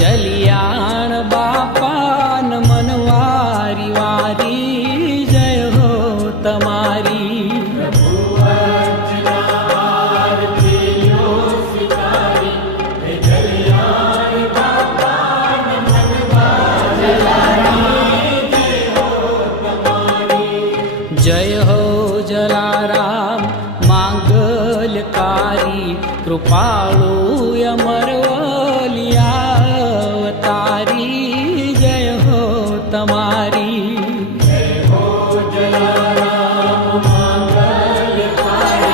જલિયાણ બાપાન મનવારી વારી જય હો તમારી जय हो जलाराम मांगलकारी कृपाळु अमरवलियावतारी जय हो तमारी जय हो जलाराम मांगलकारी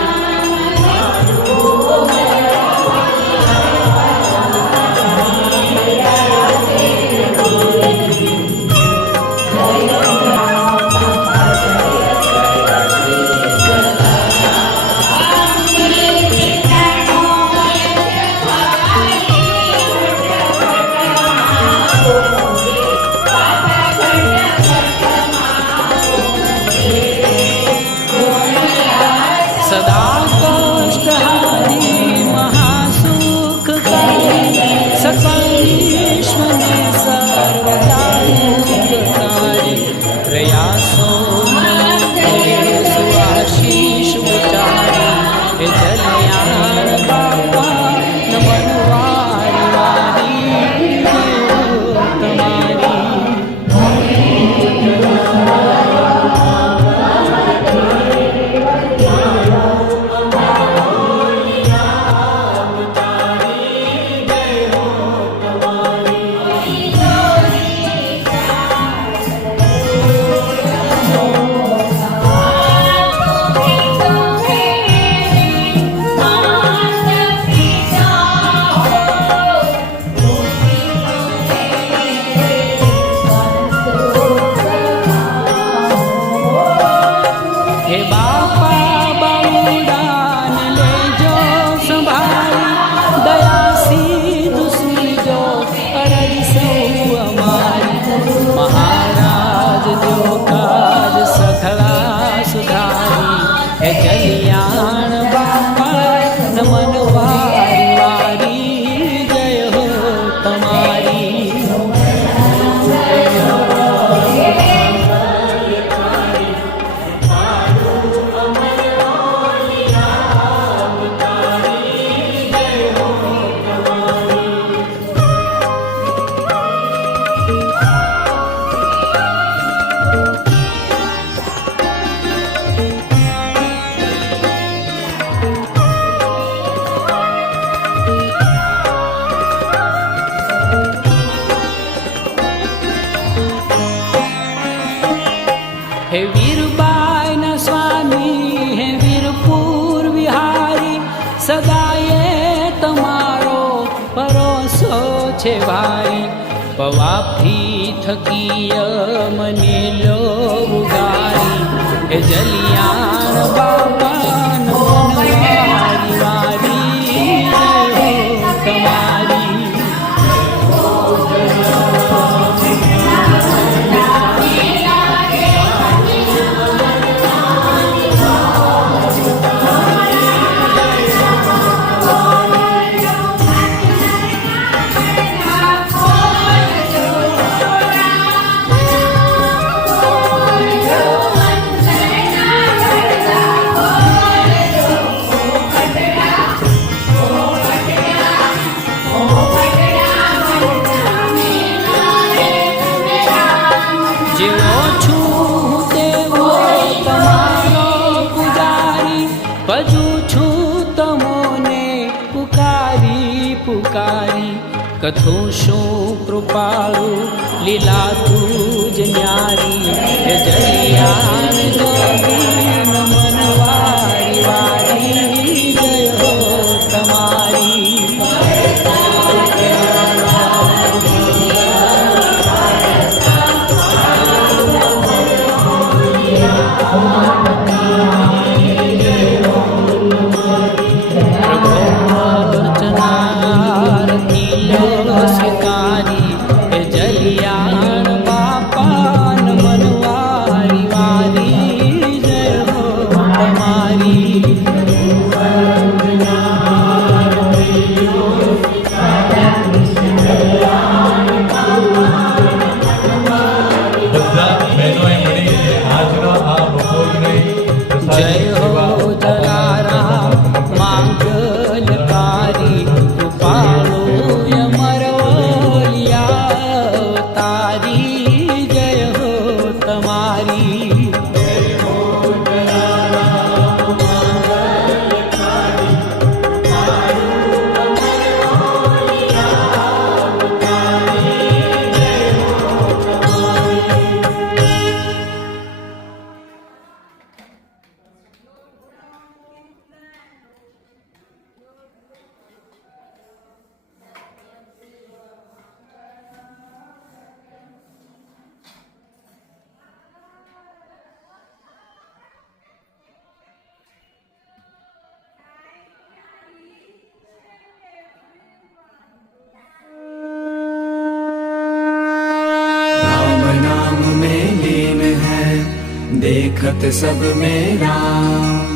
हे वीरबाई न स्वामी हे वीरपुर विहारी सदाये तमारो भरोસો છે ભાઈ પવાપથી થકીય મને લો ઉગારી હે જલિયાણ બાપાન મનવારી વારી જય હો તમારી कथो शो कृपालु लीला तुज न्यारी हे जलियाण जोगीन मनवारी वारी जय हो तमारी जलियाण बापान मनवारी वारी देखत सब में राम,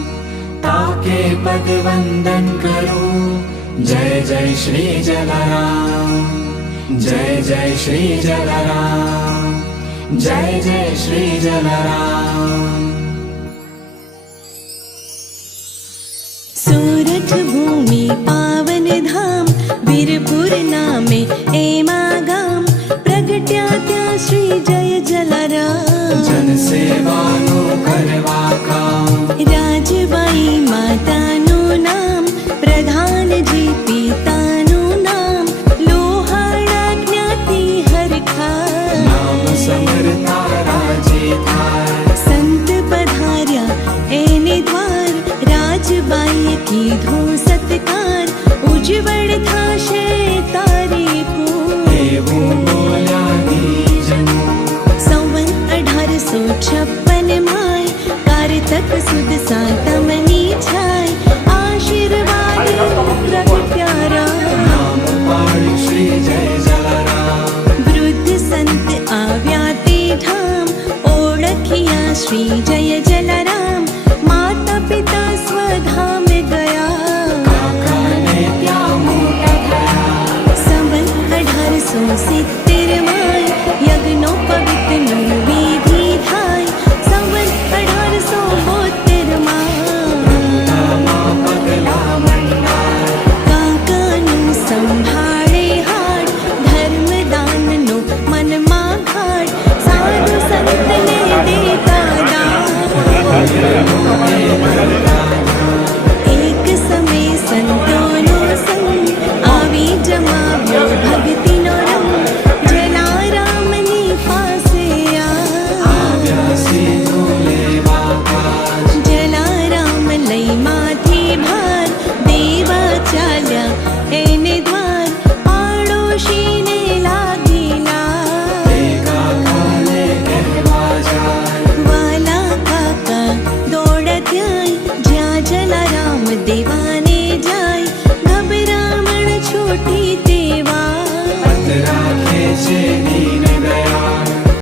ताके पद वंदन करो। जय जय श्री जलाराम, जय जय श्री जलाराम, जय जय श्री जलाराम। सूरत भूमि पावन धाम, वीरपुर नामे एमा गाम, प्रगट्या त्या श्री जय जलाराम। जन सेवानो करवा काम, राजबाई मातानु नाम, प्रधानजी पितानु नाम, लोहाड़ा ज्ञाति हरखा, नाम समरता राजे थार। संत पधार्या एने द्वार, राजबाई कीधो सत्कार, उज्जवल थाशे तारी को। એવું બોલ્યા દીજનો, संवत 1856 माय, कारतक सुद सातमनी छाय, आशीर्वाद प्रगट्यारा। નામ પાડ્યું શ્રી જય જલારામ। वृद्ध संत आव्या ते ठाम, ओळखिया श्री जय जलाराम। माता पिता स्वधाम